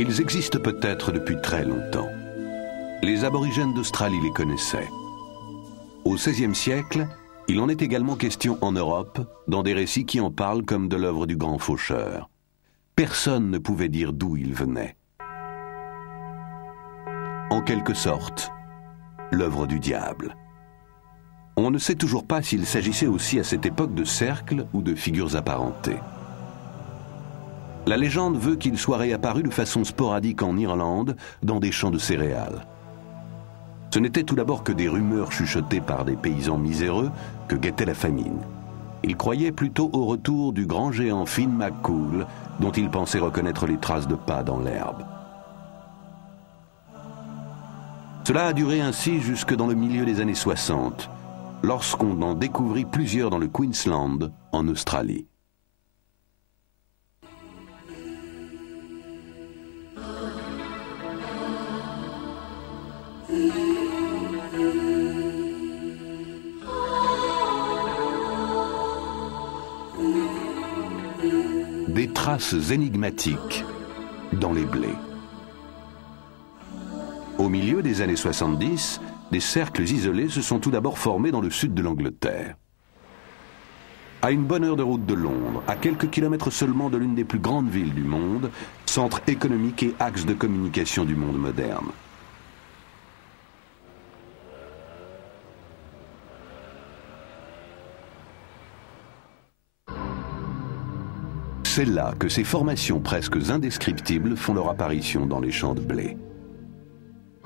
Ils existent peut-être depuis très longtemps. Les aborigènes d'Australie les connaissaient. Au XVIe siècle, il en est également question en Europe, dans des récits qui en parlent comme de l'œuvre du grand faucheur. Personne ne pouvait dire d'où ils venaient. En quelque sorte, l'œuvre du diable. On ne sait toujours pas s'il s'agissait aussi à cette époque de cercles ou de figures apparentées. La légende veut qu'il soit réapparu de façon sporadique en Irlande, dans des champs de céréales. Ce n'était tout d'abord que des rumeurs chuchotées par des paysans miséreux que guettait la famine. Ils croyaient plutôt au retour du grand géant Finn McCool, dont ils pensaient reconnaître les traces de pas dans l'herbe. Cela a duré ainsi jusque dans le milieu des années 60, lorsqu'on en découvrit plusieurs dans le Queensland, en Australie. Des traces énigmatiques dans les blés. Au milieu des années 70, des cercles isolés se sont tout d'abord formés dans le sud de l'Angleterre. À une bonne heure de route de Londres, à quelques kilomètres seulement de l'une des plus grandes villes du monde, centre économique et axe de communication du monde moderne. C'est là que ces formations presque indescriptibles font leur apparition dans les champs de blé.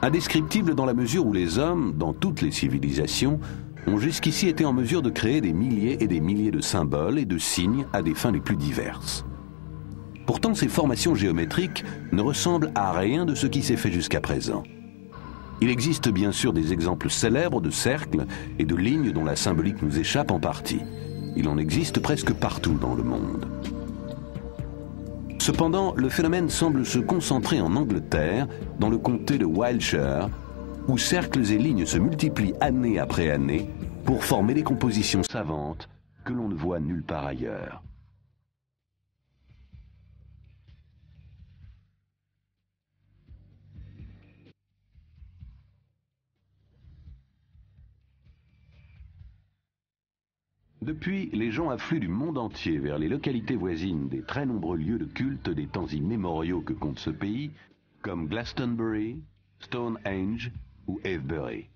Indescriptibles dans la mesure où les hommes, dans toutes les civilisations, ont jusqu'ici été en mesure de créer des milliers et des milliers de symboles et de signes à des fins les plus diverses. Pourtant, ces formations géométriques ne ressemblent à rien de ce qui s'est fait jusqu'à présent. Il existe bien sûr des exemples célèbres de cercles et de lignes dont la symbolique nous échappe en partie. Il en existe presque partout dans le monde. Cependant, le phénomène semble se concentrer en Angleterre, dans le comté de Wiltshire, où cercles et lignes se multiplient année après année pour former des compositions savantes que l'on ne voit nulle part ailleurs. Depuis, les gens affluent du monde entier vers les localités voisines des très nombreux lieux de culte des temps immémoriaux que compte ce pays, comme Glastonbury, Stonehenge ou Avebury.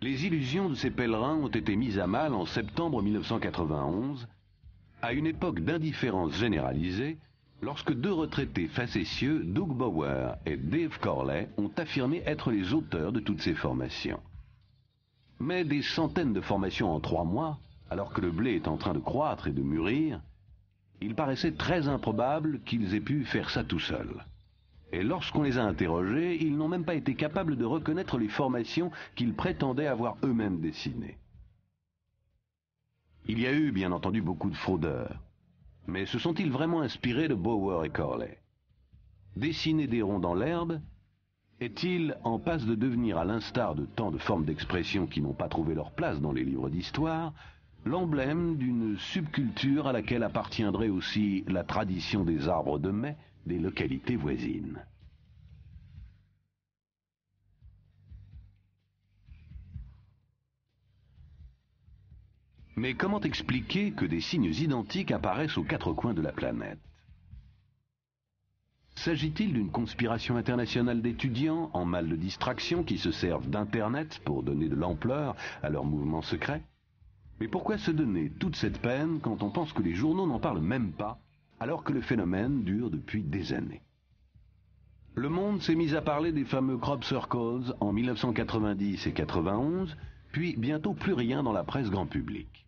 Les illusions de ces pèlerins ont été mises à mal en septembre 1991, à une époque d'indifférence généralisée, lorsque deux retraités facétieux, Doug Bower et Dave Corley, ont affirmé être les auteurs de toutes ces formations. Mais des centaines de formations en 3 mois, alors que le blé est en train de croître et de mûrir, il paraissait très improbable qu'ils aient pu faire ça tout seuls. Et lorsqu'on les a interrogés, ils n'ont même pas été capables de reconnaître les formations qu'ils prétendaient avoir eux-mêmes dessinées. Il y a eu, bien entendu, beaucoup de fraudeurs. Mais se sont-ils vraiment inspirés de Bower et Corley? Dessiner des ronds dans l'herbe est-il en passe de devenir, à l'instar de tant de formes d'expression qui n'ont pas trouvé leur place dans les livres d'histoire, l'emblème d'une subculture à laquelle appartiendrait aussi la tradition des arbres de mai des localités voisines? Mais comment expliquer que des signes identiques apparaissent aux 4 coins de la planète? S'agit-il d'une conspiration internationale d'étudiants en mal de distraction qui se servent d'Internet pour donner de l'ampleur à leurs mouvements secrets? Mais pourquoi se donner toute cette peine quand on pense que les journaux n'en parlent même pas, alors que le phénomène dure depuis des années? Le Monde s'est mis à parler des fameux crop circles en 1990 et 91, puis bientôt plus rien dans la presse grand public.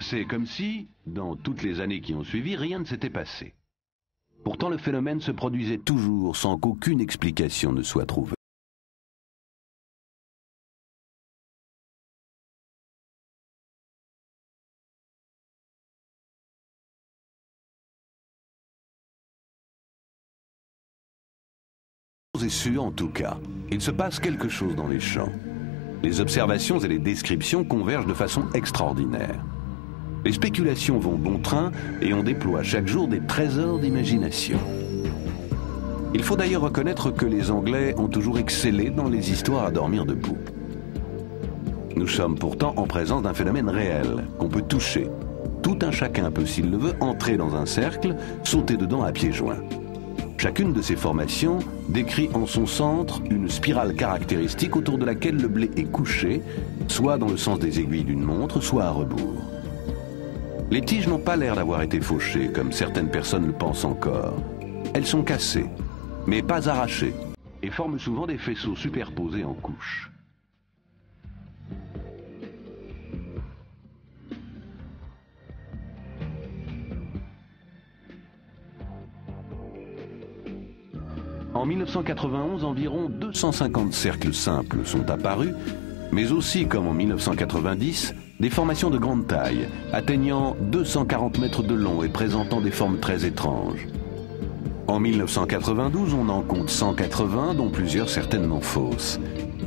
C'est comme si, dans toutes les années qui ont suivi, rien ne s'était passé. Pourtant, le phénomène se produisait toujours sans qu'aucune explication ne soit trouvée. C'est sûr en tout cas, il se passe quelque chose dans les champs. Les observations et les descriptions convergent de façon extraordinaire. Les spéculations vont bon train et on déploie chaque jour des trésors d'imagination. Il faut d'ailleurs reconnaître que les Anglais ont toujours excellé dans les histoires à dormir debout. Nous sommes pourtant en présence d'un phénomène réel, qu'on peut toucher. Tout un chacun peut, s'il le veut, entrer dans un cercle, sauter dedans à pieds joints. Chacune de ces formations décrit en son centre une spirale caractéristique autour de laquelle le blé est couché, soit dans le sens des aiguilles d'une montre, soit à rebours. Les tiges n'ont pas l'air d'avoir été fauchées, comme certaines personnes le pensent encore. Elles sont cassées, mais pas arrachées, et forment souvent des faisceaux superposés en couches. En 1991, environ 250 cercles simples sont apparus, mais aussi, comme en 1990, des formations de grande taille, atteignant 240 mètres de long et présentant des formes très étranges. En 1992, on en compte 180, dont plusieurs certainement fausses.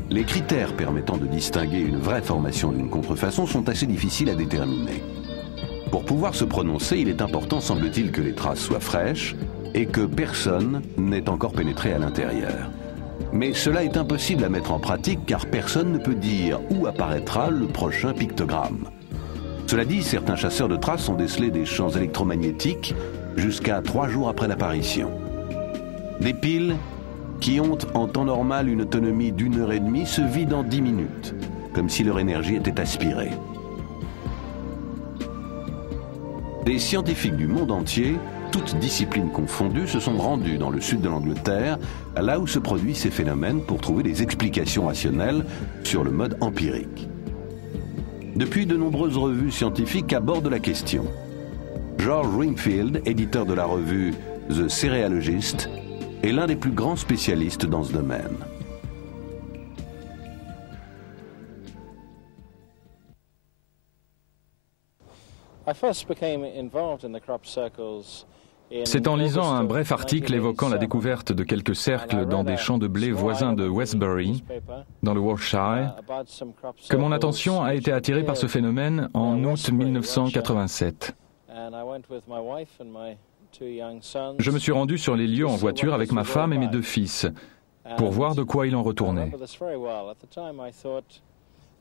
Les critères permettant de distinguer une vraie formation d'une contrefaçon sont assez difficiles à déterminer. Pour pouvoir se prononcer, il est important, semble-t-il, que les traces soient fraîches et que personne n'ait encore pénétré à l'intérieur. Mais cela est impossible à mettre en pratique car personne ne peut dire où apparaîtra le prochain pictogramme. Cela dit, certains chasseurs de traces ont décelé des champs électromagnétiques jusqu'à 3 jours après l'apparition. Des piles qui ont en temps normal une autonomie d'1 heure et demie se vident en 10 minutes, comme si leur énergie était aspirée. Des scientifiques du monde entier, toutes disciplines confondues, se sont rendus dans le sud de l'Angleterre, là où se produisent ces phénomènes, pour trouver des explications rationnelles sur le mode empirique. Depuis, de nombreuses revues scientifiques abordent la question. George Wingfield, éditeur de la revue The Cerealogist, est l'un des plus grands spécialistes dans ce domaine. C'est en lisant un bref article évoquant la découverte de quelques cercles dans des champs de blé voisins de Westbury, dans le Warwickshire, que mon attention a été attirée par ce phénomène en août 1987. Je me suis rendu sur les lieux en voiture avec ma femme et mes 2 fils, pour voir de quoi il en retournait.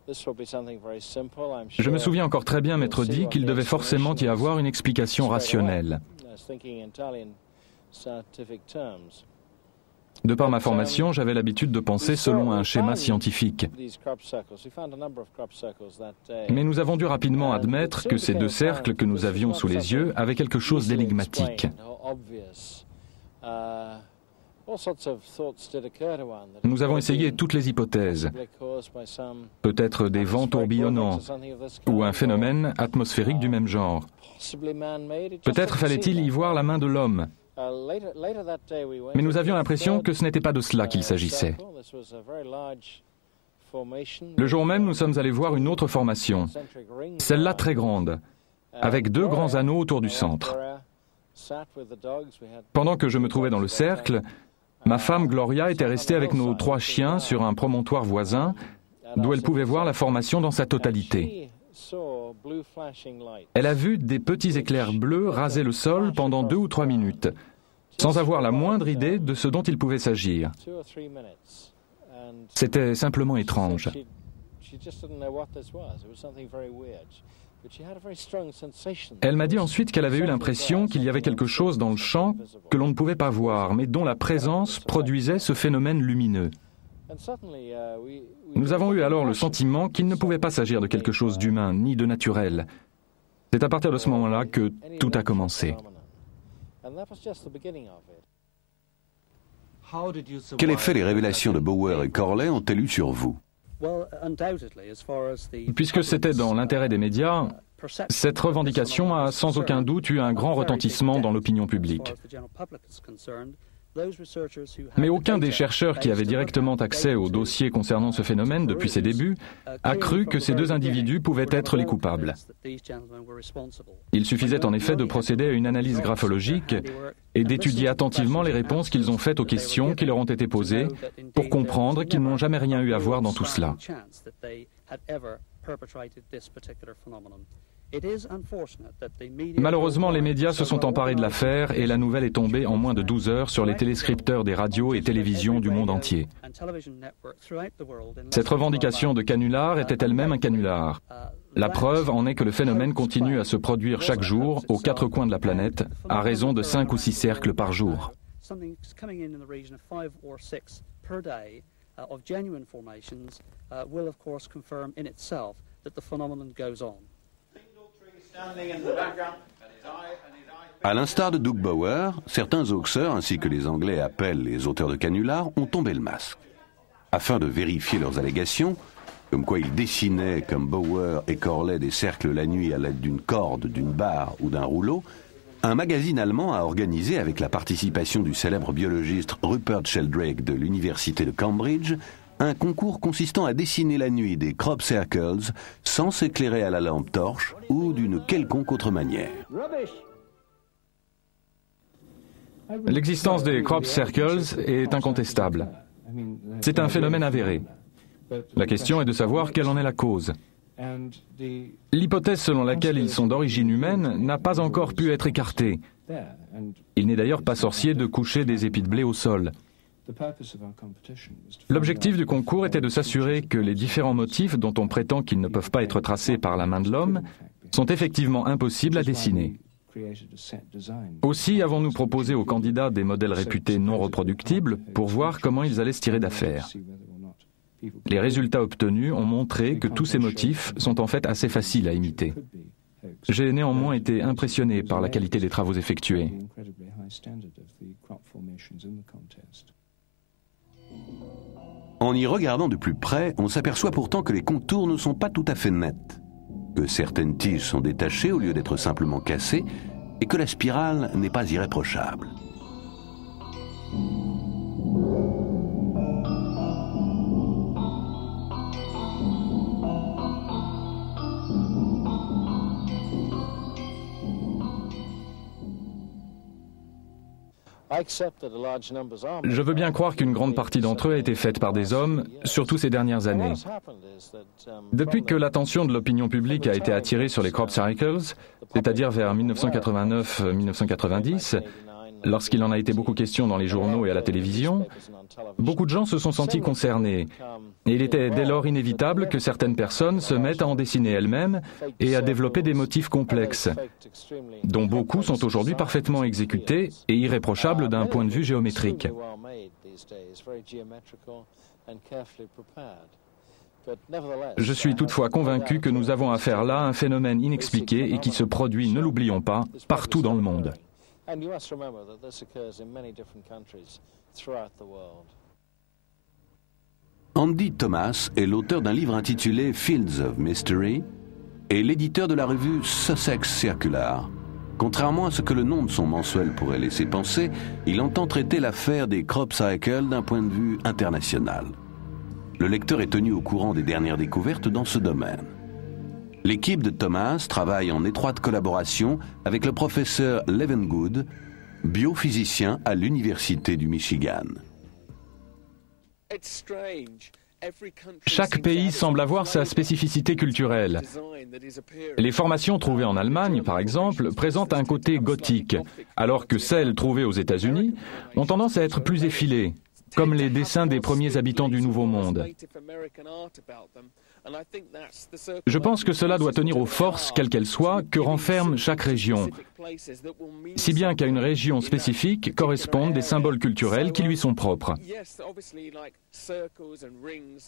Je me souviens encore très bien m'être dit qu'il devait forcément y avoir une explication rationnelle. De par ma formation, j'avais l'habitude de penser selon un schéma scientifique. Mais nous avons dû rapidement admettre que ces 2 cercles que nous avions sous les yeux avaient quelque chose d'énigmatique. Nous avons essayé toutes les hypothèses. Peut-être des vents tourbillonnants ou un phénomène atmosphérique du même genre. Peut-être fallait-il y voir la main de l'homme. Mais nous avions l'impression que ce n'était pas de cela qu'il s'agissait. Le jour même, nous sommes allés voir une autre formation, celle-là très grande, avec 2 grands anneaux autour du centre. Pendant que je me trouvais dans le cercle, ma femme Gloria était restée avec nos 3 chiens sur un promontoire voisin, d'où elle pouvait voir la formation dans sa totalité. Elle a vu des petits éclairs bleus raser le sol pendant 2 ou 3 minutes, sans avoir la moindre idée de ce dont il pouvait s'agir. C'était simplement étrange. Elle m'a dit ensuite qu'elle avait eu l'impression qu'il y avait quelque chose dans le champ que l'on ne pouvait pas voir, mais dont la présence produisait ce phénomène lumineux. Nous avons eu alors le sentiment qu'il ne pouvait pas s'agir de quelque chose d'humain ni de naturel. C'est à partir de ce moment-là que tout a commencé. Quel effet les révélations de Bower et Corley ont-elles eu sur vous? Puisque c'était dans l'intérêt des médias, cette revendication a sans aucun doute eu un grand retentissement dans l'opinion publique. Mais aucun des chercheurs qui avaient directement accès aux dossiers concernant ce phénomène depuis ses débuts a cru que ces deux individus pouvaient être les coupables. Il suffisait en effet de procéder à une analyse graphologique et d'étudier attentivement les réponses qu'ils ont faites aux questions qui leur ont été posées pour comprendre qu'ils n'ont jamais rien eu à voir dans tout cela. Malheureusement, les médias se sont emparés de l'affaire et la nouvelle est tombée en moins de 12 heures sur les téléscripteurs des radios et télévisions du monde entier. Cette revendication de canular était elle-même un canular. La preuve en est que le phénomène continue à se produire chaque jour aux quatre coins de la planète, à raison de 5 ou 6 cercles par jour. À l'instar de Doug Bauer, certains hoaxeurs, ainsi que les Anglais appellent les auteurs de canulars, ont tombé le masque. Afin de vérifier leurs allégations, comme quoi ils dessinaient comme Bauer et Corley des cercles la nuit à l'aide d'une corde, d'une barre ou d'un rouleau, un magazine allemand a organisé, avec la participation du célèbre biologiste Rupert Sheldrake de l'université de Cambridge, un concours consistant à dessiner la nuit des crop circles sans s'éclairer à la lampe torche ou d'une quelconque autre manière. L'existence des crop circles est incontestable. C'est un phénomène avéré. La question est de savoir quelle en est la cause. L'hypothèse selon laquelle ils sont d'origine humaine n'a pas encore pu être écartée. Il n'est d'ailleurs pas sorcier de coucher des épis de blé au sol. L'objectif du concours était de s'assurer que les différents motifs dont on prétend qu'ils ne peuvent pas être tracés par la main de l'homme sont effectivement impossibles à dessiner. Aussi avons-nous proposé aux candidats des modèles réputés non reproductibles pour voir comment ils allaient se tirer d'affaire. Les résultats obtenus ont montré que tous ces motifs sont en fait assez faciles à imiter. J'ai néanmoins été impressionné par la qualité des travaux effectués. En y regardant de plus près, on s'aperçoit pourtant que les contours ne sont pas tout à fait nets, que certaines tiges sont détachées au lieu d'être simplement cassées, et que la spirale n'est pas irréprochable. Je veux bien croire qu'une grande partie d'entre eux a été faite par des hommes, surtout ces dernières années. Depuis que l'attention de l'opinion publique a été attirée sur les crop circles, c'est-à-dire vers 1989-1990, lorsqu'il en a été beaucoup question dans les journaux et à la télévision, beaucoup de gens se sont sentis concernés. Et il était dès lors inévitable que certaines personnes se mettent à en dessiner elles-mêmes et à développer des motifs complexes, dont beaucoup sont aujourd'hui parfaitement exécutés et irréprochables d'un point de vue géométrique. Je suis toutefois convaincu que nous avons affaire là à un phénomène inexpliqué et qui se produit, ne l'oublions pas, partout dans le monde. Andy Thomas est l'auteur d'un livre intitulé Fields of Mystery et l'éditeur de la revue Sussex Circular. Contrairement à ce que le nom de son mensuel pourrait laisser penser, il entend traiter l'affaire des crop circles d'un point de vue international. Le lecteur est tenu au courant des dernières découvertes dans ce domaine. L'équipe de Thomas travaille en étroite collaboration avec le professeur Levengood, biophysicien à l'Université du Michigan. Chaque pays semble avoir sa spécificité culturelle. Les formations trouvées en Allemagne, par exemple, présentent un côté gothique, alors que celles trouvées aux États-Unis ont tendance à être plus effilées, comme les dessins des premiers habitants du Nouveau Monde. Je pense que cela doit tenir aux forces, quelles qu'elles soient, que renferme chaque région, si bien qu'à une région spécifique correspondent des symboles culturels qui lui sont propres.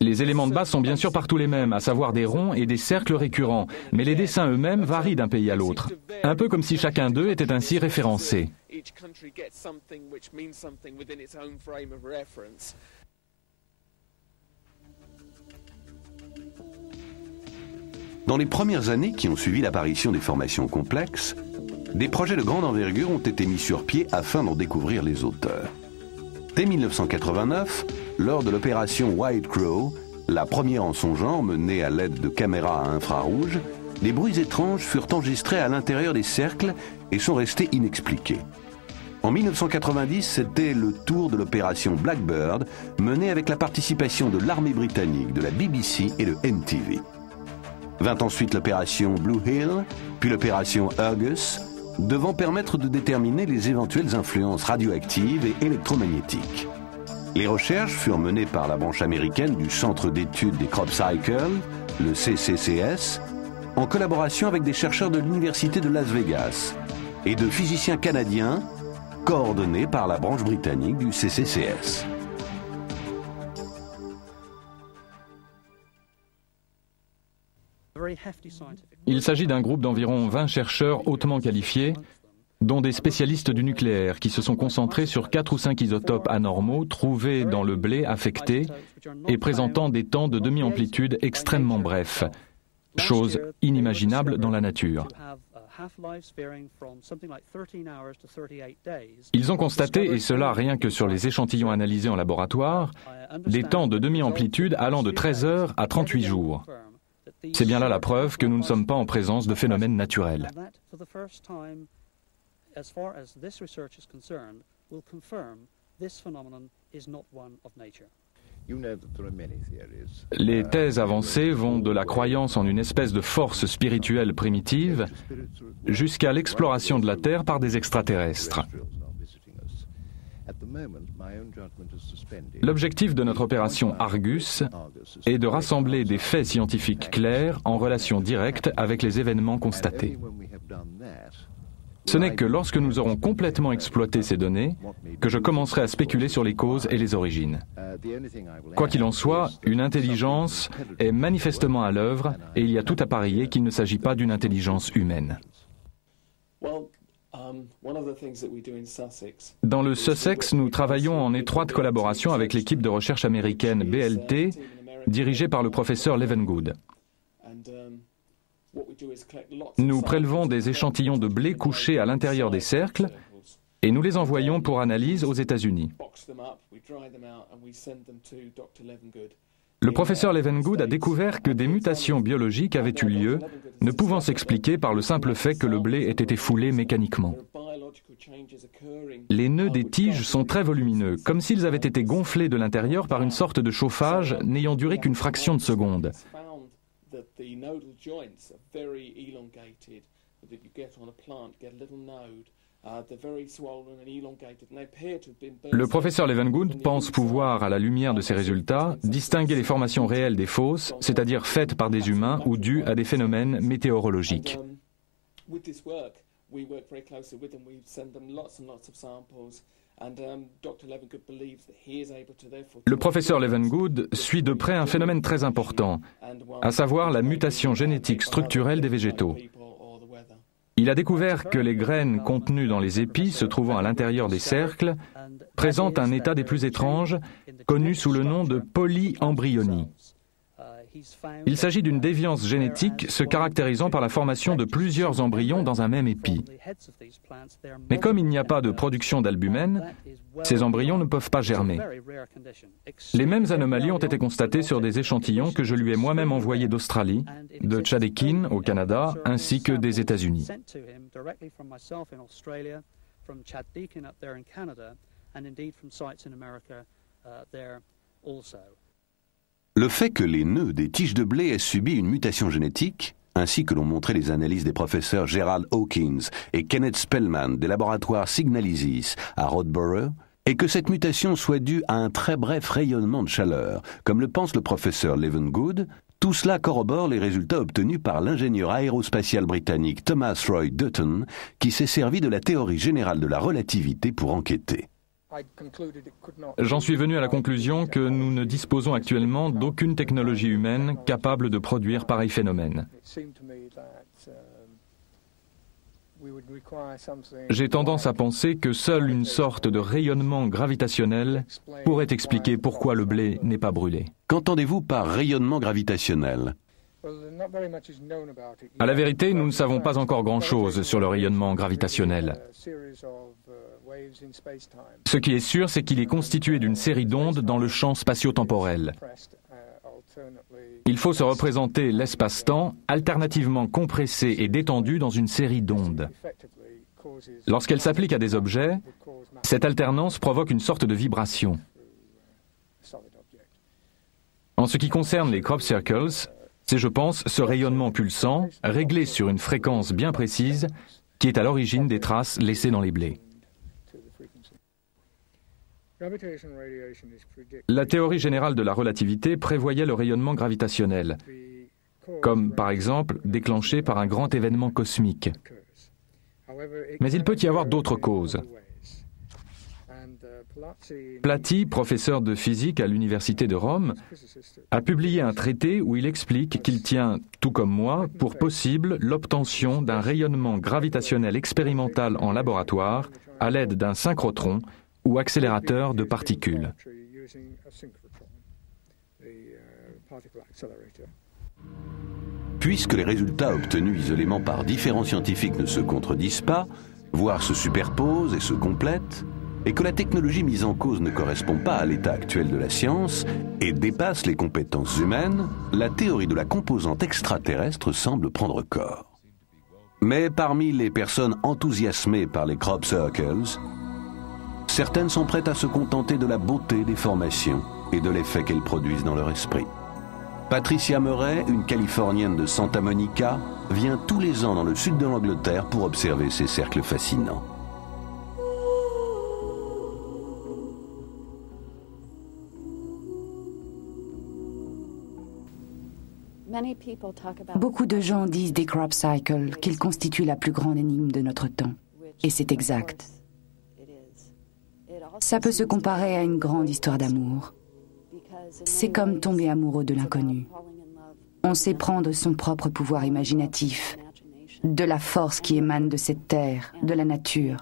Les éléments de base sont bien sûr partout les mêmes, à savoir des ronds et des cercles récurrents, mais les dessins eux-mêmes varient d'un pays à l'autre, un peu comme si chacun d'eux était ainsi référencé. Dans les premières années qui ont suivi l'apparition des formations complexes, des projets de grande envergure ont été mis sur pied afin d'en découvrir les auteurs. Dès 1989, lors de l'opération White Crow, la première en son genre menée à l'aide de caméras à infrarouge, des bruits étranges furent enregistrés à l'intérieur des cercles et sont restés inexpliqués. En 1990, c'était le tour de l'opération Blackbird, menée avec la participation de l'armée britannique, de la BBC et de MTV. Vint ensuite l'opération Blue Hill, puis l'opération Argus, devant permettre de déterminer les éventuelles influences radioactives et électromagnétiques. Les recherches furent menées par la branche américaine du Centre d'études des crop cycles, le CCCS, en collaboration avec des chercheurs de l'Université de Las Vegas et de physiciens canadiens, coordonnés par la branche britannique du CCCS. Il s'agit d'un groupe d'environ 20 chercheurs hautement qualifiés, dont des spécialistes du nucléaire, qui se sont concentrés sur 4 ou 5 isotopes anormaux trouvés dans le blé affecté et présentant des temps de demi-amplitude extrêmement brefs, chose inimaginable dans la nature. Ils ont constaté, et cela rien que sur les échantillons analysés en laboratoire, des temps de demi-amplitude allant de 13 heures à 38 jours. C'est bien là la preuve que nous ne sommes pas en présence de phénomènes naturels. Les thèses avancées vont de la croyance en une espèce de force spirituelle primitive jusqu'à l'exploration de la Terre par des extraterrestres. L'objectif de notre opération Argus est de rassembler des faits scientifiques clairs en relation directe avec les événements constatés. Ce n'est que lorsque nous aurons complètement exploité ces données que je commencerai à spéculer sur les causes et les origines. Quoi qu'il en soit, une intelligence est manifestement à l'œuvre et il y a tout à parier qu'il ne s'agit pas d'une intelligence humaine. Dans le Sussex, nous travaillons en étroite collaboration avec l'équipe de recherche américaine BLT, dirigée par le professeur Levengood. Nous prélevons des échantillons de blé couchés à l'intérieur des cercles et nous les envoyons pour analyse aux États-Unis. Le professeur Levengood a découvert que des mutations biologiques avaient eu lieu, ne pouvant s'expliquer par le simple fait que le blé ait été foulé mécaniquement. Les nœuds des tiges sont très volumineux, comme s'ils avaient été gonflés de l'intérieur par une sorte de chauffage n'ayant duré qu'une fraction de seconde. Le professeur Levengood pense pouvoir, à la lumière de ces résultats, distinguer les formations réelles des fausses, c'est-à-dire faites par des humains ou dues à des phénomènes météorologiques. Le professeur Levengood suit de près un phénomène très important, à savoir la mutation génétique structurelle des végétaux. Il a découvert que les graines contenues dans les épis se trouvant à l'intérieur des cercles présentent un état des plus étranges, connu sous le nom de polyembryonie. Il s'agit d'une déviance génétique se caractérisant par la formation de plusieurs embryons dans un même épi. Mais comme il n'y a pas de production d'albumène, ces embryons ne peuvent pas germer. Les mêmes anomalies ont été constatées sur des échantillons que je lui ai moi-même envoyés d'Australie, de Tchadekin au Canada, ainsi que des États-Unis. Le fait que les nœuds des tiges de blé aient subi une mutation génétique, ainsi que l'ont montré les analyses des professeurs Gerald Hawkins et Kenneth Spellman des laboratoires Signalisys à Rodborough, et que cette mutation soit due à un très bref rayonnement de chaleur, comme le pense le professeur Levengood, tout cela corrobore les résultats obtenus par l'ingénieur aérospatial britannique Thomas Roy Dutton, qui s'est servi de la théorie générale de la relativité pour enquêter. J'en suis venu à la conclusion que nous ne disposons actuellement d'aucune technologie humaine capable de produire pareil phénomène. J'ai tendance à penser que seule une sorte de rayonnement gravitationnel pourrait expliquer pourquoi le blé n'est pas brûlé. Qu'entendez-vous par rayonnement gravitationnel ? À la vérité, nous ne savons pas encore grand-chose sur le rayonnement gravitationnel. Ce qui est sûr, c'est qu'il est constitué d'une série d'ondes dans le champ spatio-temporel. Il faut se représenter l'espace-temps alternativement compressé et détendu dans une série d'ondes. Lorsqu'elle s'applique à des objets, cette alternance provoque une sorte de vibration. En ce qui concerne les crop circles, c'est, je pense, ce rayonnement pulsant, réglé sur une fréquence bien précise, qui est à l'origine des traces laissées dans les blés. La théorie générale de la relativité prévoyait le rayonnement gravitationnel, comme par exemple déclenché par un grand événement cosmique. Mais il peut y avoir d'autres causes. Platy, professeur de physique à l'Université de Rome, a publié un traité où il explique qu'il tient, tout comme moi, pour possible l'obtention d'un rayonnement gravitationnel expérimental en laboratoire à l'aide d'un synchrotron ou accélérateur de particules. Puisque les résultats obtenus isolément par différents scientifiques ne se contredisent pas, voire se superposent et se complètent, et que la technologie mise en cause ne correspond pas à l'état actuel de la science et dépasse les compétences humaines, la théorie de la composante extraterrestre semble prendre corps. Mais parmi les personnes enthousiasmées par les crop circles, certaines sont prêtes à se contenter de la beauté des formations et de l'effet qu'elles produisent dans leur esprit. Patricia Murray, une Californienne de Santa Monica, vient tous les ans dans le sud de l'Angleterre pour observer ces cercles fascinants. Beaucoup de gens disent des crop cycles qu'ils constituent la plus grande énigme de notre temps. Et c'est exact. Ça peut se comparer à une grande histoire d'amour. C'est comme tomber amoureux de l'inconnu. On sait prendre son propre pouvoir imaginatif, de la force qui émane de cette terre, de la nature.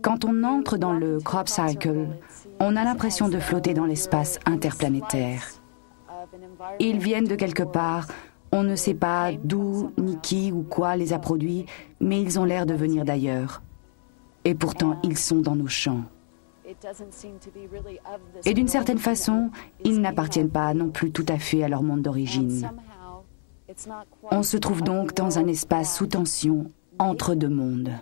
Quand on entre dans le crop cycle, on a l'impression de flotter dans l'espace interplanétaire. Ils viennent de quelque part, on ne sait pas d'où, ni qui ou quoi les a produits, mais ils ont l'air de venir d'ailleurs. Et pourtant, ils sont dans nos champs. Et d'une certaine façon, ils n'appartiennent pas non plus tout à fait à leur monde d'origine. On se trouve donc dans un espace sous tension, entre deux mondes.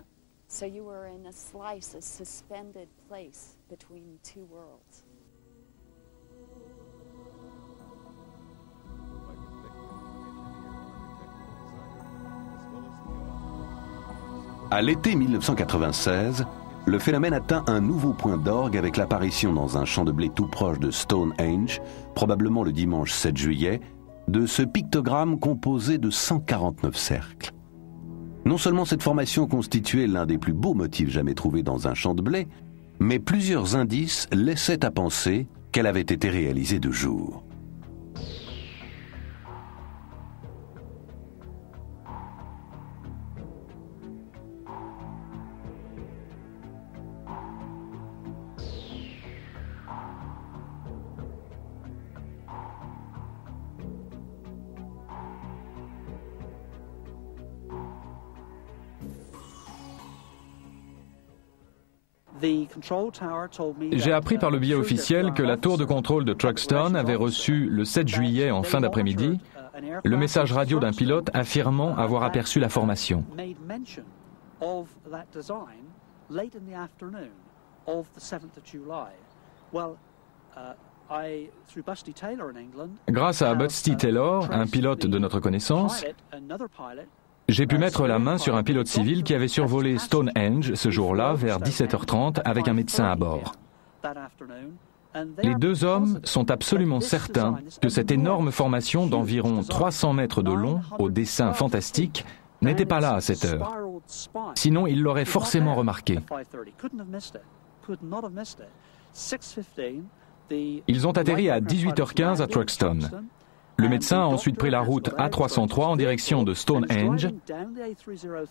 À l'été 1996, le phénomène atteint un nouveau point d'orgue avec l'apparition dans un champ de blé tout proche de Stonehenge, probablement le dimanche 7 juillet, de ce pictogramme composé de 149 cercles. Non seulement cette formation constituait l'un des plus beaux motifs jamais trouvés dans un champ de blé, mais plusieurs indices laissaient à penser qu'elle avait été réalisée de jour. J'ai appris par le biais officiel que la tour de contrôle de Truxtun avait reçu le 7 juillet en fin d'après-midi le message radio d'un pilote affirmant avoir aperçu la formation. Grâce à Busty Taylor, un pilote de notre connaissance, j'ai pu mettre la main sur un pilote civil qui avait survolé Stonehenge ce jour-là vers 17h30 avec un médecin à bord. Les deux hommes sont absolument certains que cette énorme formation d'environ 300 mètres de long, au dessin fantastique, n'était pas là à cette heure. Sinon, ils l'auraient forcément remarqué. Ils ont atterri à 18h15 à Truxtun. Le médecin a ensuite pris la route A303 en direction de Stonehenge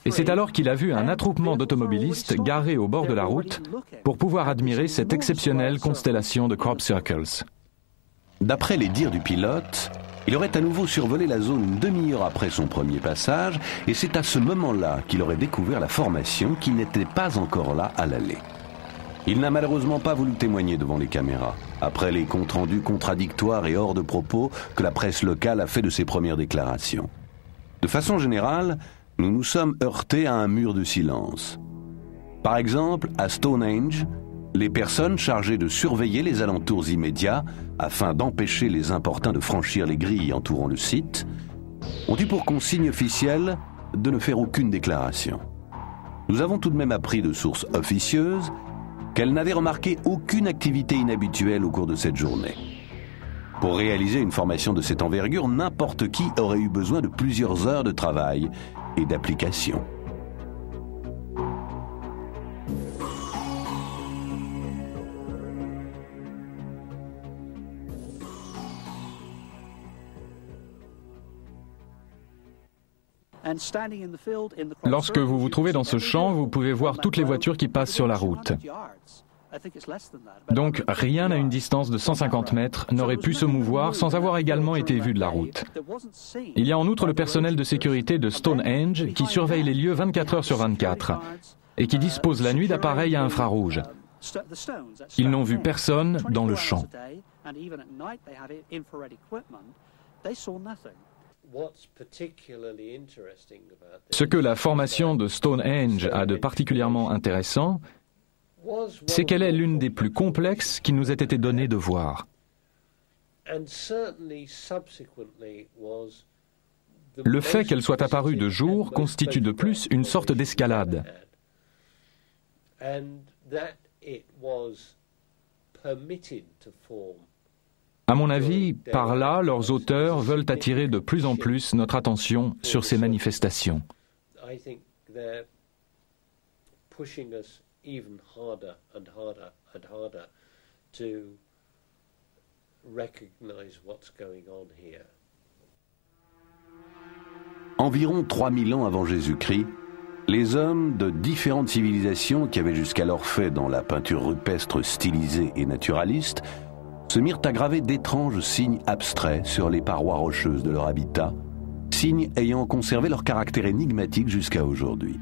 et c'est alors qu'il a vu un attroupement d'automobilistes garés au bord de la route pour pouvoir admirer cette exceptionnelle constellation de crop circles. D'après les dires du pilote, Il aurait à nouveau survolé la zone une demi-heure après son premier passage, et c'est à ce moment-là qu'il aurait découvert la formation qui n'était pas encore là à l'aller. Il n'a malheureusement pas voulu témoigner devant les caméras, après les comptes rendus contradictoires et hors de propos que la presse locale a fait de ses premières déclarations. De façon générale, nous nous sommes heurtés à un mur de silence. Par exemple, à Stonehenge, les personnes chargées de surveiller les alentours immédiats afin d'empêcher les importuns de franchir les grilles entourant le site, ont eu pour consigne officielle de ne faire aucune déclaration. Nous avons tout de même appris de sources officieuses qu'elles n'avaient remarqué aucune activité inhabituelle au cours de cette journée. Pour réaliser une formation de cette envergure, n'importe qui aurait eu besoin de plusieurs heures de travail et d'application. Lorsque vous vous trouvez dans ce champ, vous pouvez voir toutes les voitures qui passent sur la route. Donc rien à une distance de 150 mètres n'aurait pu se mouvoir sans avoir également été vu de la route. Il y a en outre le personnel de sécurité de Stonehenge qui surveille les lieux 24 heures sur 24 et qui dispose la nuit d'appareils à infrarouge. Ils n'ont vu personne dans le champ. Ce que la formation de Stonehenge a de particulièrement intéressant, c'est qu'elle est l'une des plus complexes qui nous ait été donné de voir. Le fait qu'elle soit apparue de jour constitue de plus une sorte d'escalade. À mon avis, par là, leurs auteurs veulent attirer de plus en plus notre attention sur ces manifestations. Environ 3000 ans avant Jésus-Christ, les hommes de différentes civilisations qui avaient jusqu'alors fait dans la peinture rupestre stylisée et naturaliste se mirent à graver d'étranges signes abstraits sur les parois rocheuses de leur habitat, signes ayant conservé leur caractère énigmatique jusqu'à aujourd'hui.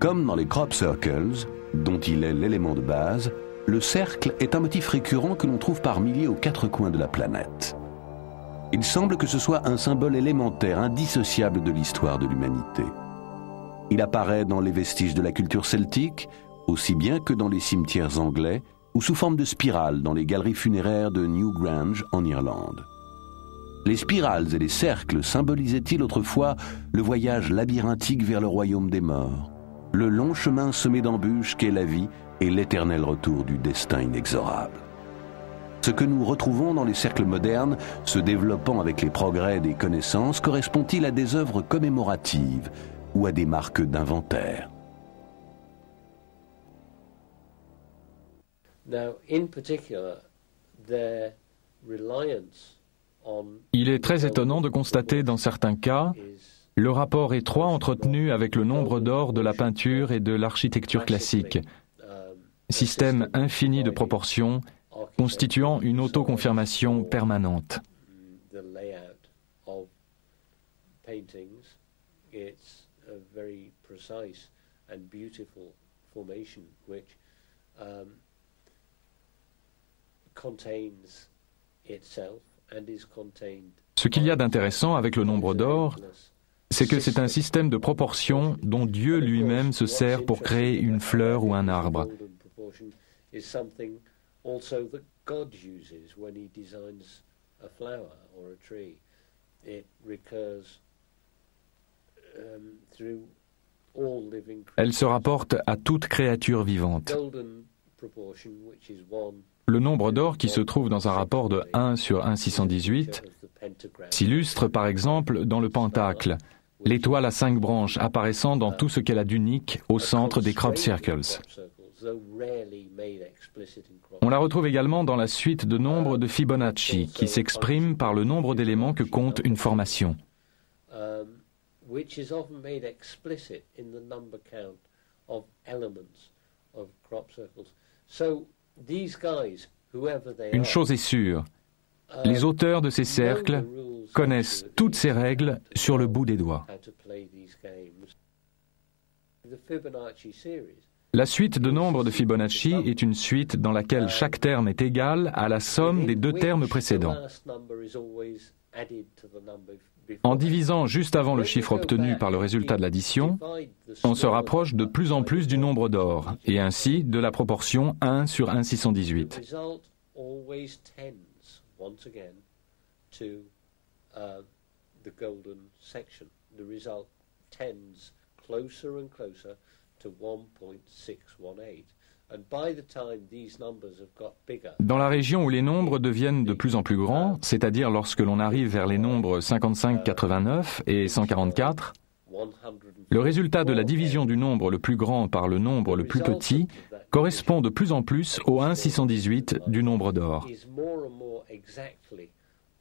Comme dans les crop circles, dont il est l'élément de base, le cercle est un motif récurrent que l'on trouve par milliers aux quatre coins de la planète. Il semble que ce soit un symbole élémentaire, indissociable de l'histoire de l'humanité. Il apparaît dans les vestiges de la culture celtique, aussi bien que dans les cimetières anglais, ou sous forme de spirale dans les galeries funéraires de Newgrange en Irlande. Les spirales et les cercles symbolisaient-ils autrefois le voyage labyrinthique vers le royaume des morts, le long chemin semé d'embûches qu'est la vie et l'éternel retour du destin inexorable? Ce que nous retrouvons dans les cercles modernes, se développant avec les progrès des connaissances, correspond-il à des œuvres commémoratives ou à des marques d'inventaire? Il est très étonnant de constater dans certains cas le rapport étroit entretenu avec le nombre d'or de la peinture et de l'architecture classique, système infini de proportions constituant une autoconfirmation permanente. Ce qu'il y a d'intéressant avec le nombre d'or, c'est que c'est un système de proportions dont Dieu lui-même se sert pour créer une fleur ou un arbre. Elle se rapporte à toute créature vivante. Le nombre d'or qui se trouve dans un rapport de 1 sur 1,618 s'illustre par exemple dans le pentacle, l'étoile à 5 branches apparaissant dans tout ce qu'elle a d'unique au centre des crop circles. On la retrouve également dans la suite de nombres de Fibonacci qui s'exprime par le nombre d'éléments que compte une formation. Une chose est sûre, Les auteurs de ces cercles connaissent toutes ces règles sur le bout des doigts. La suite de nombres de Fibonacci est une suite dans laquelle chaque terme est égal à la somme des deux termes précédents. En divisant juste avant le chiffre obtenu par le résultat de l'addition, on se rapproche de plus en plus du nombre d'or, et ainsi de la proportion 1 sur 1/618. Dans la région où les nombres deviennent de plus en plus grands, c'est-à-dire lorsque l'on arrive vers les nombres 55, 89 et 144, le résultat de la division du nombre le plus grand par le nombre le plus petit correspond de plus en plus au 1/618 du nombre d'or.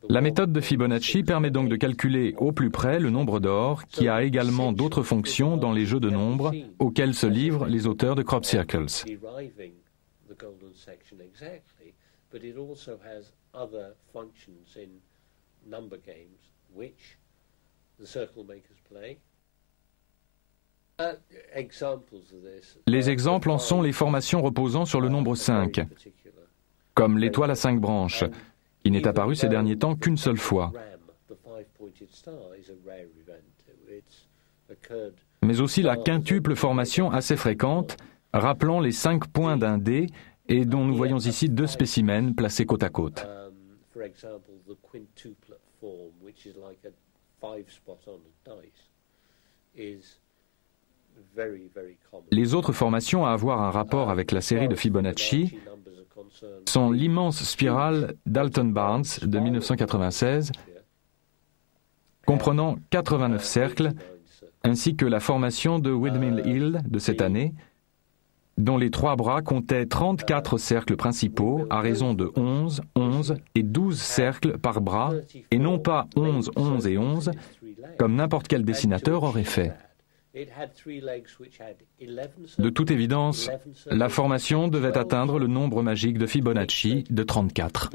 La méthode de Fibonacci permet donc de calculer au plus près le nombre d'or, qui a également d'autres fonctions dans les jeux de nombres auxquels se livrent les auteurs de crop circles. Les exemples en sont les formations reposant sur le nombre 5, comme l'étoile à 5 branches, qui n'est apparu ces derniers temps qu'une seule fois, mais aussi la quintuple formation assez fréquente, rappelant les 5 points d'un dé et dont nous voyons ici 2 spécimens placés côte à côte. Les autres formations à avoir un rapport avec la série de Fibonacci sont l'immense spirale d'Alton-Barnes de 1996, comprenant 89 cercles, ainsi que la formation de Windmill Hill de cette année, dont les 3 bras comptaient 34 cercles principaux à raison de 11, 11 et 12 cercles par bras, et non pas 11, 11 et 11, comme n'importe quel dessinateur aurait fait. De toute évidence, la formation devait atteindre le nombre magique de Fibonacci de 34.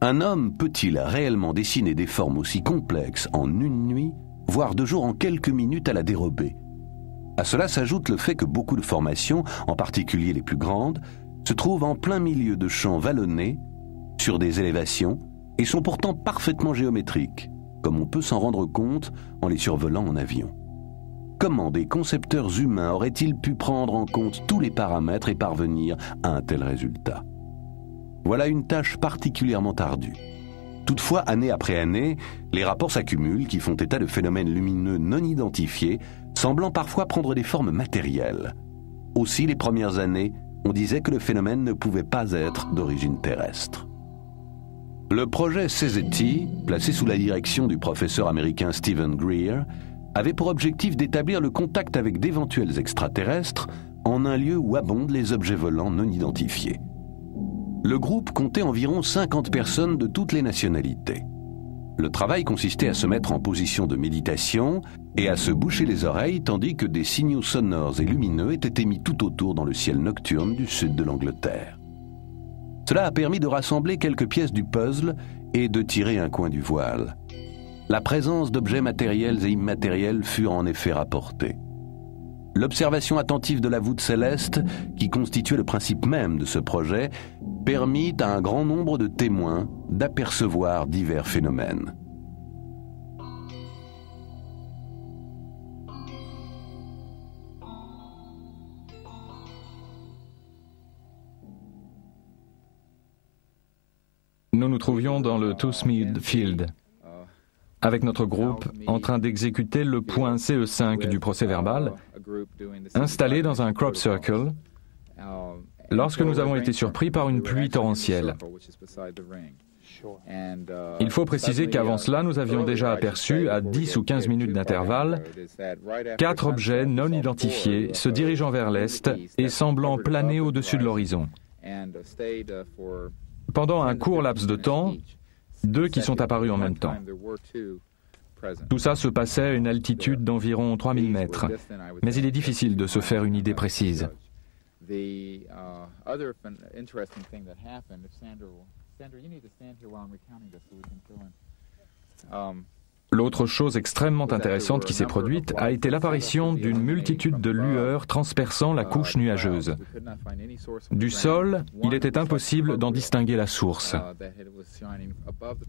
Un homme peut-il réellement dessiner des formes aussi complexes en une nuit, voire 2 jours en quelques minutes à la dérobée? À cela s'ajoute le fait que beaucoup de formations, en particulier les plus grandes, se trouvent en plein milieu de champs vallonnés, sur des élévations, et sont pourtant parfaitement géométriques, comme on peut s'en rendre compte en les survolant en avion. Comment des concepteurs humains auraient-ils pu prendre en compte tous les paramètres et parvenir à un tel résultat? Voilà une tâche particulièrement ardue. Toutefois, année après année, les rapports s'accumulent qui font état de phénomènes lumineux non identifiés, semblant parfois prendre des formes matérielles. Aussi, les premières années, on disait que le phénomène ne pouvait pas être d'origine terrestre. Le projet CZT, placé sous la direction du professeur américain Stephen Greer, avait pour objectif d'établir le contact avec d'éventuels extraterrestres en un lieu où abondent les objets volants non identifiés. Le groupe comptait environ 50 personnes de toutes les nationalités. Le travail consistait à se mettre en position de méditation et à se boucher les oreilles tandis que des signaux sonores et lumineux étaient émis tout autour dans le ciel nocturne du sud de l'Angleterre. Cela a permis de rassembler quelques pièces du puzzle et de tirer un coin du voile. La présence d'objets matériels et immatériels fut en effet rapportée. L'observation attentive de la voûte céleste, qui constituait le principe même de ce projet, permit à un grand nombre de témoins d'apercevoir divers phénomènes. Nous nous trouvions dans le Toothmead Field, avec notre groupe en train d'exécuter le point CE5 du procès-verbal, installé dans un crop circle, lorsque nous avons été surpris par une pluie torrentielle. Il faut préciser qu'avant cela, nous avions déjà aperçu, à 10 ou 15 minutes d'intervalle, 4 objets non identifiés se dirigeant vers l'est et semblant planer au-dessus de l'horizon. Pendant un court laps de temps, 2 qui sont apparus en même temps. Tout ça se passait à une altitude d'environ 3000 mètres, mais il est difficile de se faire une idée précise. L'autre chose extrêmement intéressante qui s'est produite a été l'apparition d'une multitude de lueurs transperçant la couche nuageuse. Du sol, il était impossible d'en distinguer la source.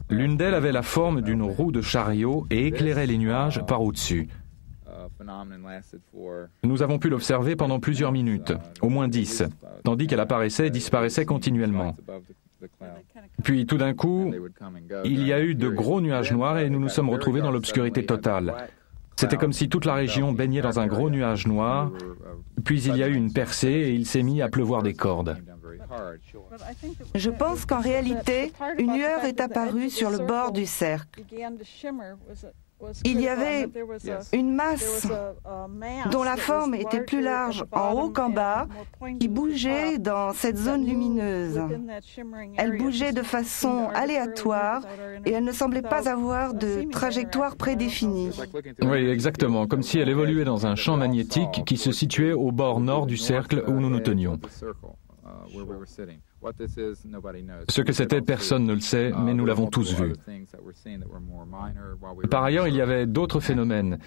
L'une d'elles avait la forme d'une roue de chariot et éclairait les nuages par au-dessus. Nous avons pu l'observer pendant plusieurs minutes, au moins 10, tandis qu'elle apparaissait et disparaissait continuellement. Puis tout d'un coup, il y a eu de gros nuages noirs et nous nous sommes retrouvés dans l'obscurité totale. C'était comme si toute la région baignait dans un gros nuage noir, puis il y a eu une percée et il s'est mis à pleuvoir des cordes. Je pense qu'en réalité, une lueur est apparue sur le bord du cercle. Il y avait une masse dont la forme était plus large en haut qu'en bas, qui bougeait dans cette zone lumineuse. Elle bougeait de façon aléatoire et elle ne semblait pas avoir de trajectoire prédéfinie. Oui, exactement, comme si elle évoluait dans un champ magnétique qui se situait au bord nord du cercle où nous nous tenions. Ce que c'était, personne ne le sait, mais nous l'avons tous vu. Par ailleurs, il y avait d'autres phénomènes,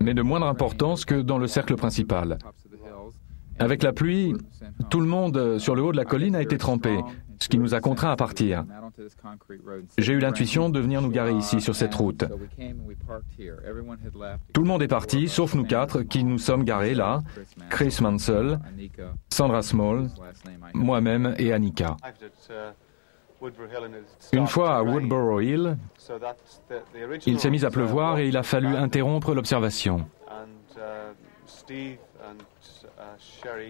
mais de moindre importance que dans le cercle principal. Avec la pluie, tout le monde sur le haut de la colline a été trempé, ce qui nous a contraints à partir. J'ai eu l'intuition de venir nous garer ici, sur cette route. Tout le monde est parti, sauf nous 4, qui nous sommes garés là, Chris Mansell, Sandra Small, moi-même et Annika. Une fois à Woodborough Hill, il s'est mis à pleuvoir et il a fallu interrompre l'observation.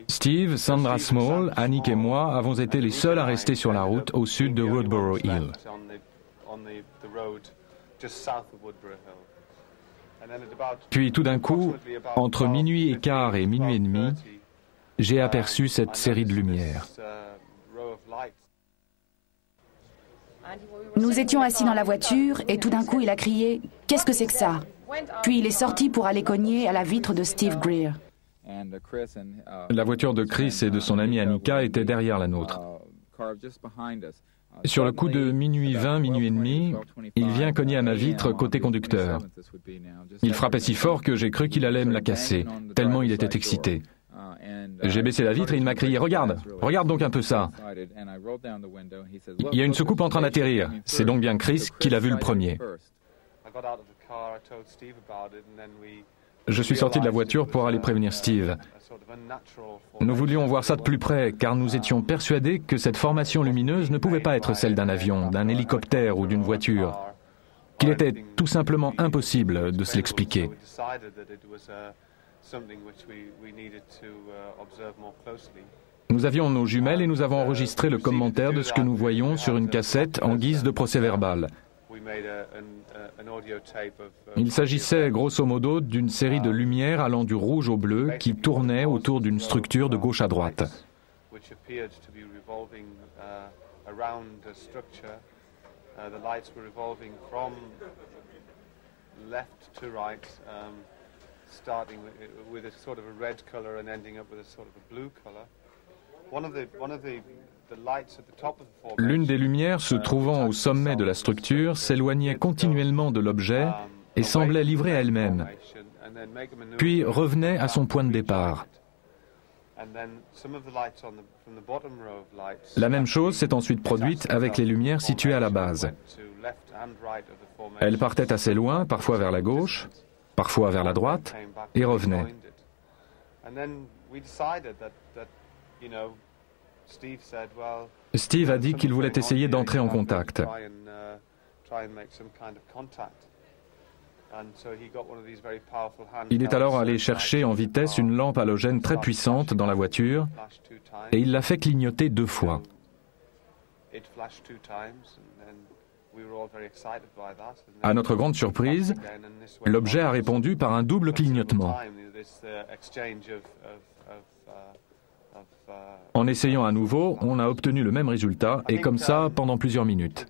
Steve, Sandra Small, Annick et moi avons été les seuls à rester sur la route au sud de Woodborough Hill. Puis tout d'un coup, entre minuit et quart et minuit et demi, j'ai aperçu cette série de lumières. Nous étions assis dans la voiture et tout d'un coup il a crié « Qu'est-ce que c'est que ça ?» Puis il est sorti pour aller cogner à la vitre de Steve Greer. La voiture de Chris et de son amie Annika était derrière la nôtre. Sur le coup de minuit 20, minuit et demi, il vient cogner à ma vitre côté conducteur. Il frappait si fort que j'ai cru qu'il allait me la casser, tellement il était excité. J'ai baissé la vitre et il m'a crié « Regarde, regarde donc un peu ça !» Il y a une soucoupe en train d'atterrir. C'est donc bien Chris qui l'a vu le premier. Je suis sorti de la voiture pour aller prévenir Steve. Nous voulions voir ça de plus près, car nous étions persuadés que cette formation lumineuse ne pouvait pas être celle d'un avion, d'un hélicoptère ou d'une voiture, qu'il était tout simplement impossible de se l'expliquer. Nous avions nos jumelles et nous avons enregistré le commentaire de ce que nous voyions sur une cassette en guise de procès-verbal. Il s'agissait grosso modo d'une série de lumières allant du rouge au bleu qui tournaient autour d'une structure de gauche à droite. L'une des lumières se trouvant au sommet de la structure s'éloignait continuellement de l'objet et semblait livrée à elle-même, puis revenait à son point de départ. La même chose s'est ensuite produite avec les lumières situées à la base. Elles partaient assez loin, parfois vers la gauche, parfois vers la droite, et revenaient. Steve a dit qu'il voulait essayer d'entrer en contact. Il est alors allé chercher en vitesse une lampe halogène très puissante dans la voiture et il l'a fait clignoter 2 fois. À notre grande surprise, l'objet a répondu par un double clignotement. En essayant à nouveau, on a obtenu le même résultat, et comme ça pendant plusieurs minutes.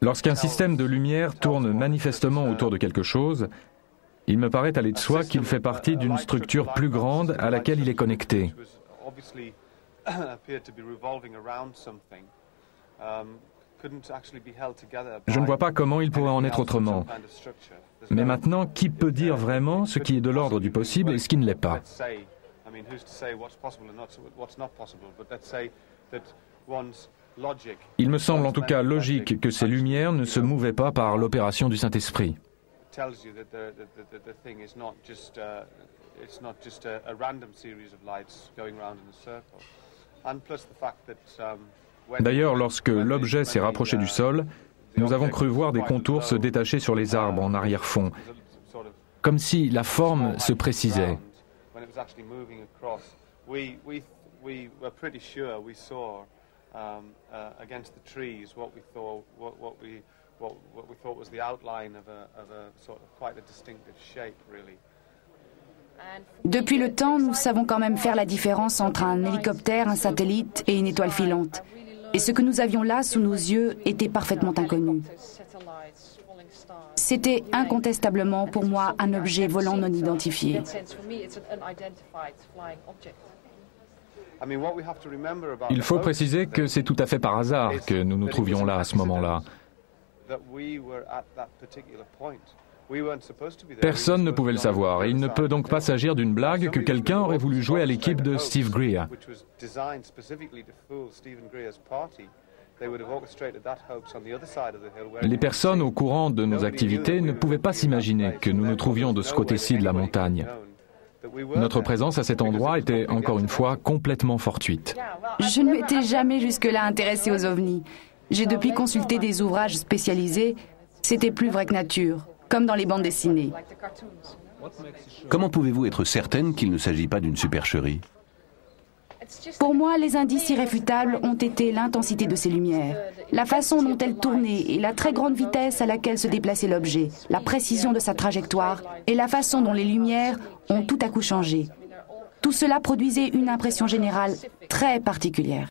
Lorsqu'un système de lumière tourne manifestement autour de quelque chose, il me paraît aller de soi qu'il fait partie d'une structure plus grande à laquelle il est connecté. Je ne vois pas comment il pourrait en être autrement. Mais maintenant, qui peut dire vraiment ce qui est de l'ordre du possible et ce qui ne l'est pas? Il me semble en tout cas logique que ces lumières ne se mouvaient pas par l'opération du Saint-Esprit. D'ailleurs, lorsque l'objet s'est rapproché du sol, nous avons cru voir des contours se détacher sur les arbres en arrière-fond, comme si la forme se précisait. Depuis le temps, nous savons quand même faire la différence entre un hélicoptère, un satellite et une étoile filante. Et ce que nous avions là, sous nos yeux, était parfaitement inconnu. C'était incontestablement pour moi un objet volant non identifié. Il faut préciser que c'est tout à fait par hasard que nous nous trouvions là à ce moment-là. Personne ne pouvait le savoir et il ne peut donc pas s'agir d'une blague que quelqu'un aurait voulu jouer à l'équipe de Steve Greer. Les personnes au courant de nos activités ne pouvaient pas s'imaginer que nous nous trouvions de ce côté-ci de la montagne. Notre présence à cet endroit était, encore une fois, complètement fortuite. Je ne m'étais jamais jusque-là intéressée aux ovnis. J'ai depuis consulté des ouvrages spécialisés. C'était plus vrai que nature, comme dans les bandes dessinées. Comment pouvez-vous être certaine qu'il ne s'agit pas d'une supercherie? Pour moi, les indices irréfutables ont été l'intensité de ces lumières, la façon dont elles tournaient et la très grande vitesse à laquelle se déplaçait l'objet, la précision de sa trajectoire et la façon dont les lumières ont tout à coup changé. Tout cela produisait une impression générale très particulière.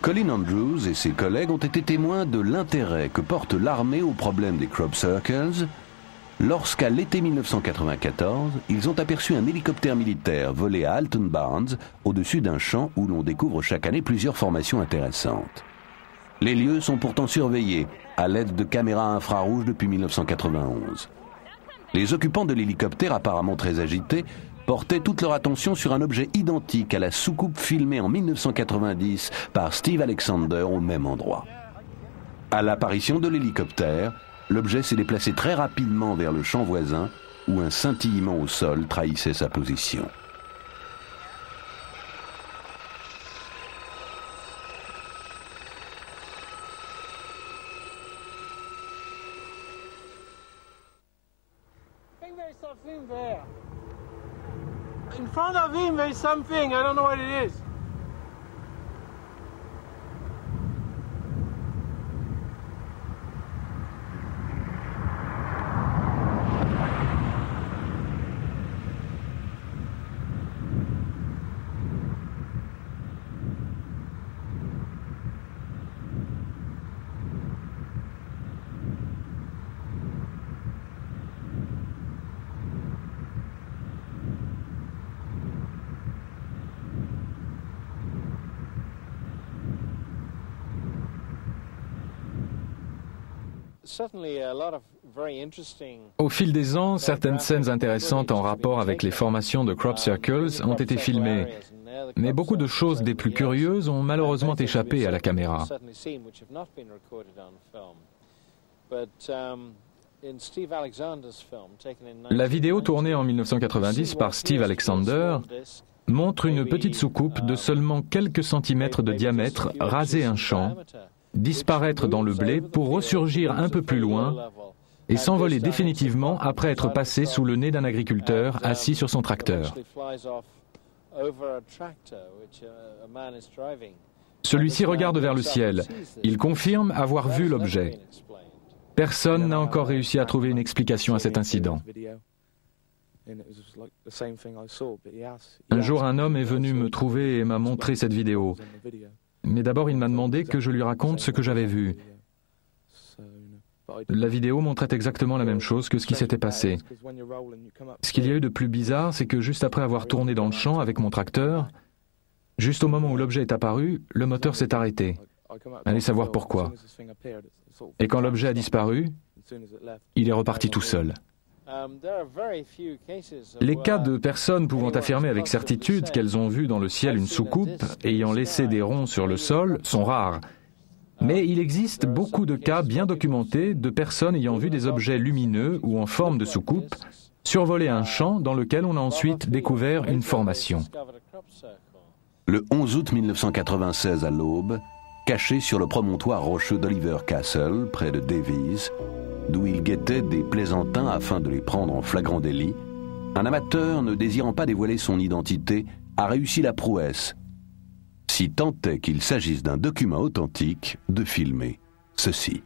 Colin Andrews et ses collègues ont été témoins de l'intérêt que porte l'armée au problème des crop circles lorsqu'à l'été 1994, ils ont aperçu un hélicoptère militaire volé à Alton Barnes au-dessus d'un champ où l'on découvre chaque année plusieurs formations intéressantes. Les lieux sont pourtant surveillés à l'aide de caméras infrarouges depuis 1991. Les occupants de l'hélicoptère, apparemment très agités, portaient toute leur attention sur un objet identique à la soucoupe filmée en 1990 par Steve Alexander au même endroit. À l'apparition de l'hélicoptère, l'objet s'est déplacé très rapidement vers le champ voisin où un scintillement au sol trahissait sa position. In front of him there is something, I don't know what it is. Au fil des ans, certaines scènes intéressantes en rapport avec les formations de crop circles ont été filmées, mais beaucoup de choses des plus curieuses ont malheureusement échappé à la caméra. La vidéo tournée en 1990 par Steve Alexander montre une petite soucoupe de seulement quelques centimètres de diamètre raser un champ, disparaître dans le blé pour ressurgir un peu plus loin et s'envoler définitivement après être passé sous le nez d'un agriculteur assis sur son tracteur. Celui-ci regarde vers le ciel. Il confirme avoir vu l'objet. Personne n'a encore réussi à trouver une explication à cet incident. Un jour, un homme est venu me trouver et m'a montré cette vidéo. Mais d'abord, il m'a demandé que je lui raconte ce que j'avais vu. La vidéo montrait exactement la même chose que ce qui s'était passé. Ce qu'il y a eu de plus bizarre, c'est que juste après avoir tourné dans le champ avec mon tracteur, juste au moment où l'objet est apparu, le moteur s'est arrêté. Allez savoir pourquoi. Et quand l'objet a disparu, il est reparti tout seul. Les cas de personnes pouvant affirmer avec certitude qu'elles ont vu dans le ciel une soucoupe ayant laissé des ronds sur le sol sont rares. Mais il existe beaucoup de cas bien documentés de personnes ayant vu des objets lumineux ou en forme de soucoupe survoler un champ dans lequel on a ensuite découvert une formation. Le 11 août 1996 à l'aube, caché sur le promontoire rocheux d'Oliver Castle, près de Davies, d'où il guettait des plaisantins afin de les prendre en flagrant délit, un amateur ne désirant pas dévoiler son identité a réussi la prouesse, si tant est qu'il s'agisse d'un document authentique, de filmer ceci.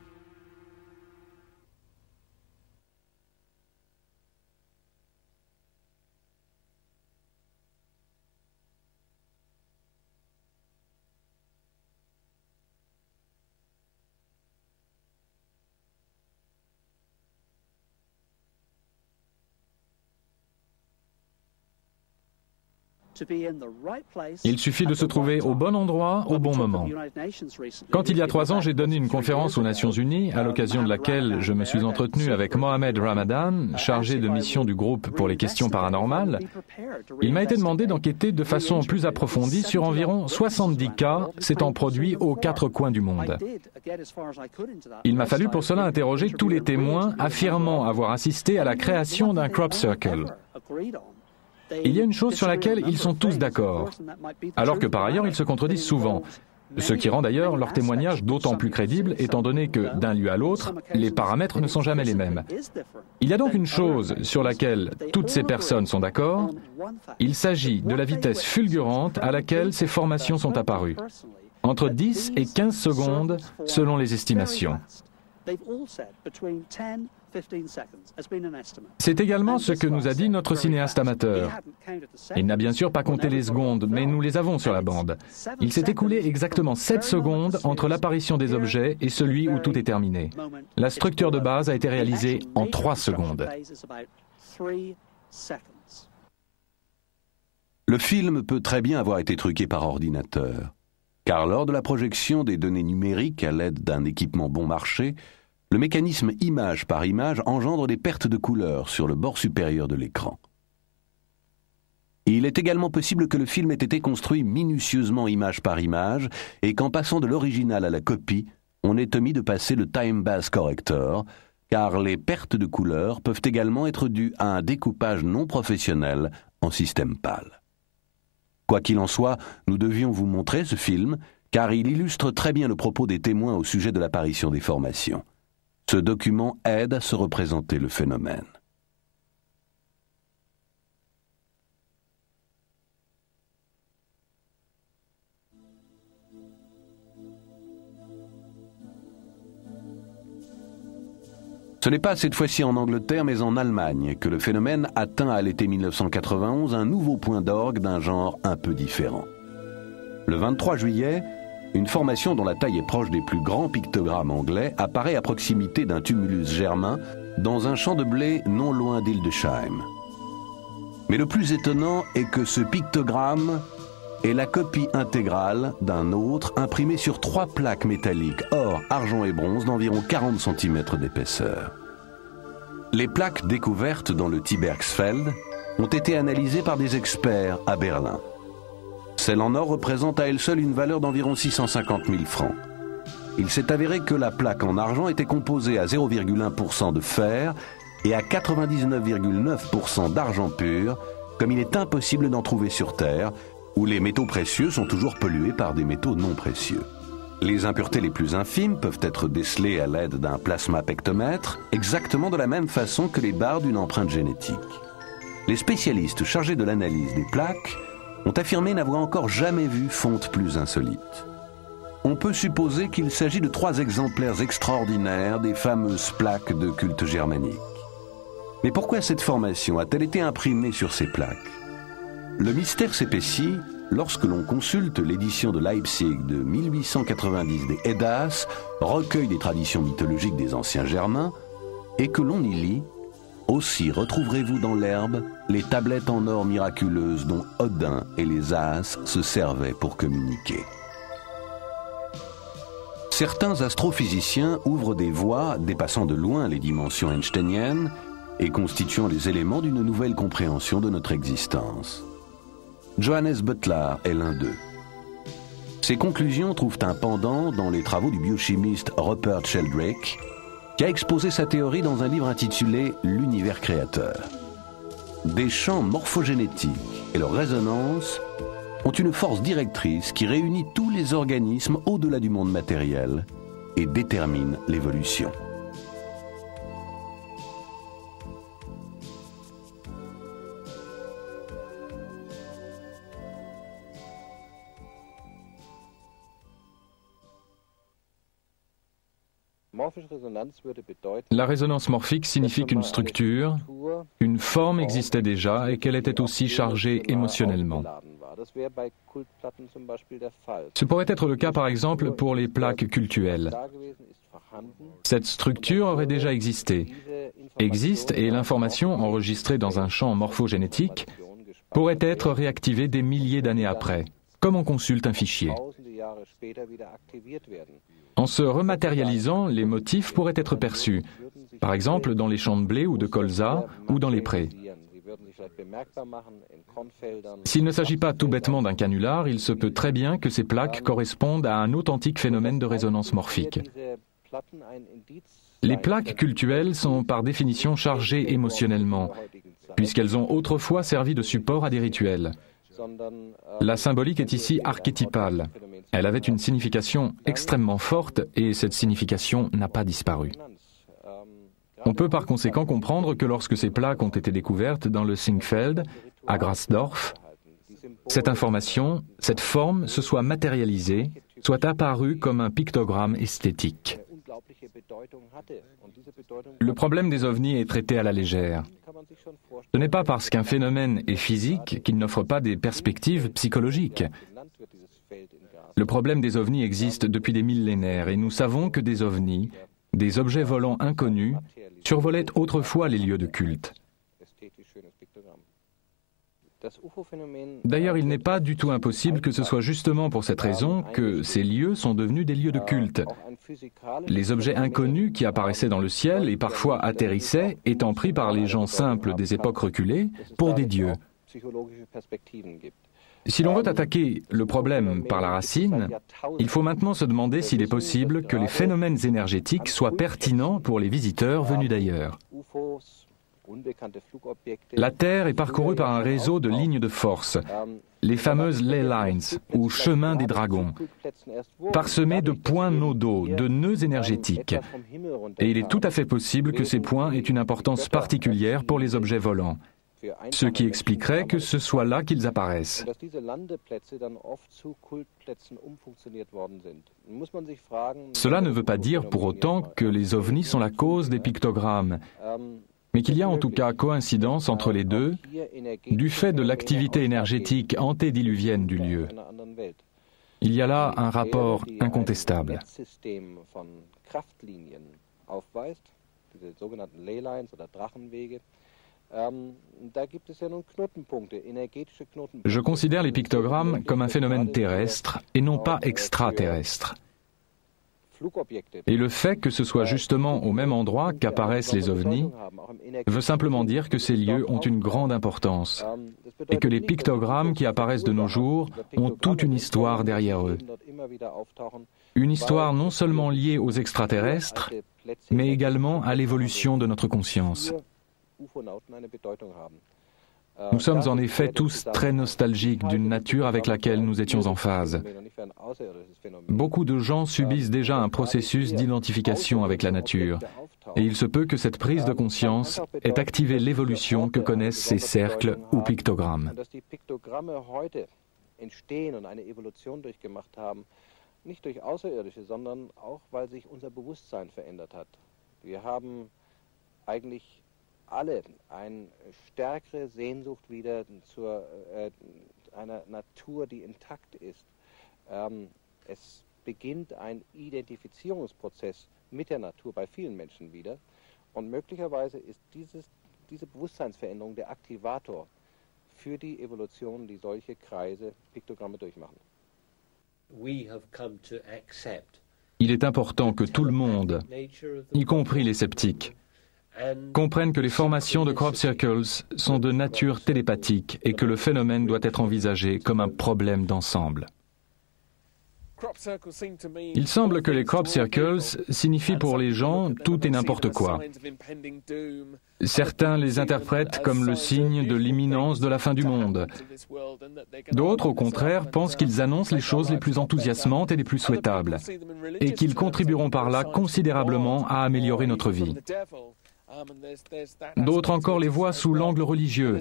Il suffit de se trouver au bon endroit, au bon moment. Quand il y a 3 ans, j'ai donné une conférence aux Nations Unies, à l'occasion de laquelle je me suis entretenu avec Mohamed Ramadan, chargé de mission du groupe pour les questions paranormales. Il m'a été demandé d'enquêter de façon plus approfondie sur environ 70 cas s'étant produits aux 4 coins du monde. Il m'a fallu pour cela interroger tous les témoins affirmant avoir assisté à la création d'un crop circle. Il y a une chose sur laquelle ils sont tous d'accord, alors que par ailleurs ils se contredisent souvent, ce qui rend d'ailleurs leur témoignage d'autant plus crédible étant donné que, d'un lieu à l'autre, les paramètres ne sont jamais les mêmes. Il y a donc une chose sur laquelle toutes ces personnes sont d'accord, il s'agit de la vitesse fulgurante à laquelle ces formations sont apparues, entre 10 et 15 secondes selon les estimations. C'est également ce que nous a dit notre cinéaste amateur. Il n'a bien sûr pas compté les secondes, mais nous les avons sur la bande. Il s'est écoulé exactement 7 secondes entre l'apparition des objets et celui où tout est terminé. La structure de base a été réalisée en 3 secondes. Le film peut très bien avoir été truqué par ordinateur, car lors de la projection des données numériques à l'aide d'un équipement bon marché, le mécanisme image par image engendre des pertes de couleur sur le bord supérieur de l'écran. Il est également possible que le film ait été construit minutieusement image par image et qu'en passant de l'original à la copie, on ait omis de passer le Time Base Corrector, car les pertes de couleur peuvent également être dues à un découpage non professionnel en système PAL. Quoi qu'il en soit, nous devions vous montrer ce film, car il illustre très bien le propos des témoins au sujet de l'apparition des formations. Ce document aide à se représenter le phénomène. Ce n'est pas cette fois-ci en Angleterre, mais en Allemagne, que le phénomène atteint à l'été 1991 un nouveau point d'orgue d'un genre un peu différent. Le 23 juillet, une formation dont la taille est proche des plus grands pictogrammes anglais apparaît à proximité d'un tumulus germain dans un champ de blé non loin d'Hildesheim. Mais le plus étonnant est que ce pictogramme est la copie intégrale d'un autre imprimé sur 3 plaques métalliques or, argent et bronze d'environ 40 cm d'épaisseur. Les plaques découvertes dans le Tibergsfeld ont été analysées par des experts à Berlin. Celle en or représente à elle seule une valeur d'environ 650 000 francs. Il s'est avéré que la plaque en argent était composée à 0,1% de fer et à 99,9% d'argent pur, comme il est impossible d'en trouver sur Terre, où les métaux précieux sont toujours pollués par des métaux non précieux. Les impuretés les plus infimes peuvent être décelées à l'aide d'un plasmapectomètre, exactement de la même façon que les barres d'une empreinte génétique. Les spécialistes chargés de l'analyse des plaques ont affirmé n'avoir encore jamais vu fonte plus insolite. On peut supposer qu'il s'agit de 3 exemplaires extraordinaires des fameuses plaques de culte germanique. Mais pourquoi cette formation a-t-elle été imprimée sur ces plaques? Le mystère s'épaissit lorsque l'on consulte l'édition de Leipzig de 1890 des Eddas, recueil des traditions mythologiques des anciens Germains, et que l'on y lit « Aussi retrouverez-vous dans l'herbe les tablettes en or miraculeuses dont Odin et les As se servaient pour communiquer. » Certains astrophysiciens ouvrent des voies dépassant de loin les dimensions einsteiniennes et constituant les éléments d'une nouvelle compréhension de notre existence. Johannes Butler est l'un d'eux. Ces conclusions trouvent un pendant dans les travaux du biochimiste Rupert Sheldrake, qui a exposé sa théorie dans un livre intitulé « L'univers créateur ». Des champs morphogénétiques et leur résonance ont une force directrice qui réunit tous les organismes au-delà du monde matériel et détermine l'évolution. La résonance morphique signifie qu'une structure, une forme existait déjà et qu'elle était aussi chargée émotionnellement. Ce pourrait être le cas par exemple pour les plaques cultuelles. Cette structure aurait déjà existé. Existe et l'information enregistrée dans un champ morphogénétique pourrait être réactivée des milliers d'années après, comme on consulte un fichier. En se rematérialisant, les motifs pourraient être perçus, par exemple dans les champs de blé ou de colza ou dans les prés. S'il ne s'agit pas tout bêtement d'un canular, il se peut très bien que ces plaques correspondent à un authentique phénomène de résonance morphique. Les plaques cultuelles sont par définition chargées émotionnellement, puisqu'elles ont autrefois servi de support à des rituels. La symbolique est ici archétypale. Elle avait une signification extrêmement forte et cette signification n'a pas disparu. On peut par conséquent comprendre que lorsque ces plaques ont été découvertes dans le Singfeld, à Grasdorf, cette information, cette forme se soit matérialisée, soit apparue comme un pictogramme esthétique. Le problème des ovnis est traité à la légère. Ce n'est pas parce qu'un phénomène est physique qu'il n'offre pas des perspectives psychologiques. Le problème des ovnis existe depuis des millénaires et nous savons que des ovnis, des objets volants inconnus, survolaient autrefois les lieux de culte. D'ailleurs, il n'est pas du tout impossible que ce soit justement pour cette raison que ces lieux sont devenus des lieux de culte. Les objets inconnus qui apparaissaient dans le ciel et parfois atterrissaient étant pris par les gens simples des époques reculées pour des dieux. Si l'on veut attaquer le problème par la racine, il faut maintenant se demander s'il est possible que les phénomènes énergétiques soient pertinents pour les visiteurs venus d'ailleurs. La Terre est parcourue par un réseau de lignes de force, les fameuses ley lines, ou chemins des dragons, parsemés de points nodaux, de nœuds énergétiques. Et il est tout à fait possible que ces points aient une importance particulière pour les objets volants, ce qui expliquerait que ce soit là qu'ils apparaissent. Cela ne veut pas dire pour autant que les ovnis sont la cause des pictogrammes, mais qu'il y a en tout cas coïncidence entre les deux, du fait de l'activité énergétique antédiluvienne du lieu. Il y a là un rapport incontestable. Je considère les pictogrammes comme un phénomène terrestre et non pas extraterrestre. Et le fait que ce soit justement au même endroit qu'apparaissent les ovnis veut simplement dire que ces lieux ont une grande importance et que les pictogrammes qui apparaissent de nos jours ont toute une histoire derrière eux. Une histoire non seulement liée aux extraterrestres, mais également à l'évolution de notre conscience. Nous sommes en effet tous très nostalgiques d'une nature avec laquelle nous étions en phase. Beaucoup de gens subissent déjà un processus d'identification avec la nature, et il se peut que cette prise de conscience ait activé l'évolution que connaissent ces cercles ou pictogrammes. Piktogramme heute entstehen und eine Evolution durchgemacht haben, nicht durch Außerirdische, sondern auch, weil sich unser Bewusstsein verändert hat. Wir haben eigentlich alle eine stärkere Sehnsucht wieder zu einer Natur, die intakt ist. Es beginnt ein Identifizierungsprozess mit der Natur bei vielen Menschen wieder. Und möglicherweise ist diese Bewusstseinsveränderung der Aktivator für die Evolution, die solche Kreise, Piktogramme durchmachen. Il est important que tout le monde, y compris les sceptiques, comprennent que les formations de crop circles sont de nature télépathique et que le phénomène doit être envisagé comme un problème d'ensemble. Il semble que les crop circles signifient pour les gens tout et n'importe quoi. Certains les interprètent comme le signe de l'imminence de la fin du monde. D'autres, au contraire, pensent qu'ils annoncent les choses les plus enthousiasmantes et les plus souhaitables, et qu'ils contribueront par là considérablement à améliorer notre vie. D'autres encore les voient sous l'angle religieux.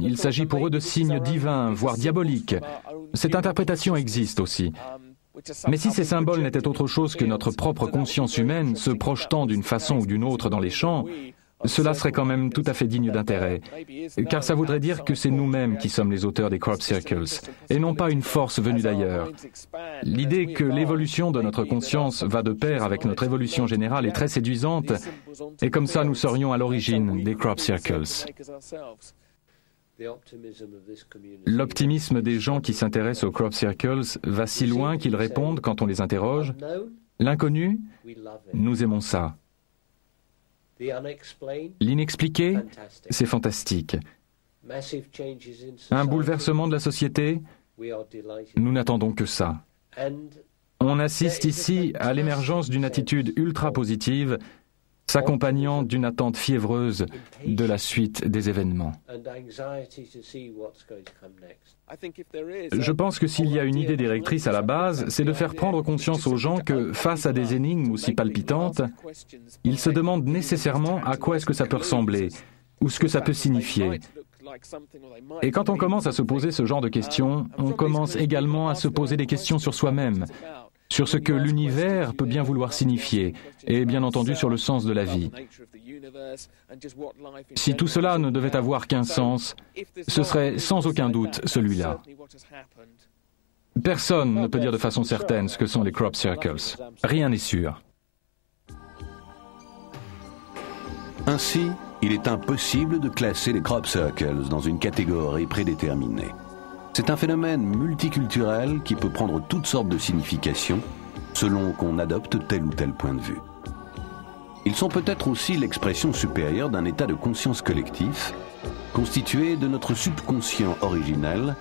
Il s'agit pour eux de signes divins, voire diaboliques. Cette interprétation existe aussi. Mais si ces symboles n'étaient autre chose que notre propre conscience humaine se projetant d'une façon ou d'une autre dans les champs, cela serait quand même tout à fait digne d'intérêt, car ça voudrait dire que c'est nous-mêmes qui sommes les auteurs des crop circles, et non pas une force venue d'ailleurs. L'idée que l'évolution de notre conscience va de pair avec notre évolution générale est très séduisante, et comme ça nous serions à l'origine des crop circles. L'optimisme des gens qui s'intéressent aux crop circles va si loin qu'ils répondent quand on les interroge « L'inconnu, nous aimons ça. L'inexpliqué, c'est fantastique. Un bouleversement de la société, nous n'attendons que ça. » On assiste ici à l'émergence d'une attitude ultra-positive s'accompagnant d'une attente fiévreuse de la suite des événements. Je pense que s'il y a une idée directrice à la base, c'est de faire prendre conscience aux gens que, face à des énigmes aussi palpitantes, ils se demandent nécessairement à quoi est-ce que ça peut ressembler, ou ce que ça peut signifier. Et quand on commence à se poser ce genre de questions, on commence également à se poser des questions sur soi-même, sur ce que l'univers peut bien vouloir signifier, et bien entendu sur le sens de la vie. Si tout cela ne devait avoir qu'un sens, ce serait sans aucun doute celui-là. Personne ne peut dire de façon certaine ce que sont les crop circles. Rien n'est sûr. Ainsi, il est impossible de classer les crop circles dans une catégorie prédéterminée. C'est un phénomène multiculturel qui peut prendre toutes sortes de significations selon qu'on adopte tel ou tel point de vue. Ils sont peut-être aussi l'expression supérieure d'un état de conscience collectif constitué de notre subconscient originel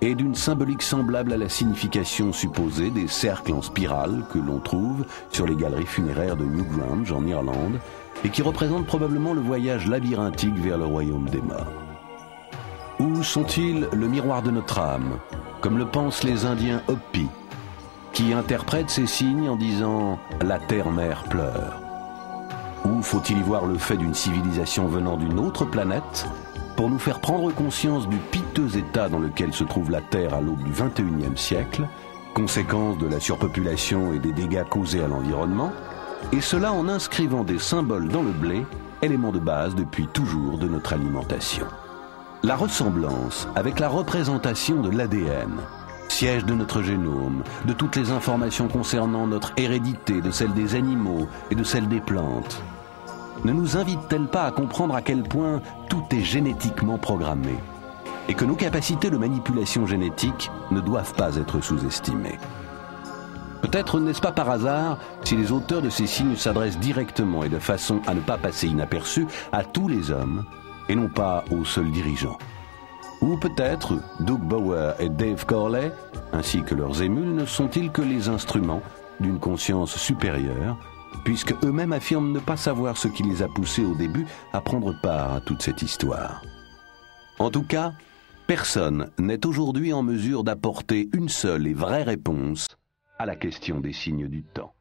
et d'une symbolique semblable à la signification supposée des cercles en spirale que l'on trouve sur les galeries funéraires de Newgrange en Irlande et qui représentent probablement le voyage labyrinthique vers le royaume des morts. Ou sont-ils le miroir de notre âme, comme le pensent les Indiens Hopi, qui interprètent ces signes en disant « la terre-mère pleure ». Ou faut-il y voir le fait d'une civilisation venant d'une autre planète pour nous faire prendre conscience du piteux état dans lequel se trouve la Terre à l'aube du XXIe siècle, conséquence de la surpopulation et des dégâts causés à l'environnement, et cela en inscrivant des symboles dans le blé, élément de base depuis toujours de notre alimentation. La ressemblance avec la représentation de l'ADN, siège de notre génome, de toutes les informations concernant notre hérédité, de celle des animaux et de celle des plantes, ne nous invite-t-elle pas à comprendre à quel point tout est génétiquement programmé et que nos capacités de manipulation génétique ne doivent pas être sous-estimées? Peut-être n'est-ce pas par hasard si les auteurs de ces signes s'adressent directement et de façon à ne pas passer inaperçus à tous les hommes et non pas aux seuls dirigeants. Ou peut-être Doug Bauer et Dave Corley, ainsi que leurs émules, ne sont-ils que les instruments d'une conscience supérieure, puisque eux-mêmes affirment ne pas savoir ce qui les a poussés au début à prendre part à toute cette histoire. En tout cas, personne n'est aujourd'hui en mesure d'apporter une seule et vraie réponse à la question des signes du temps.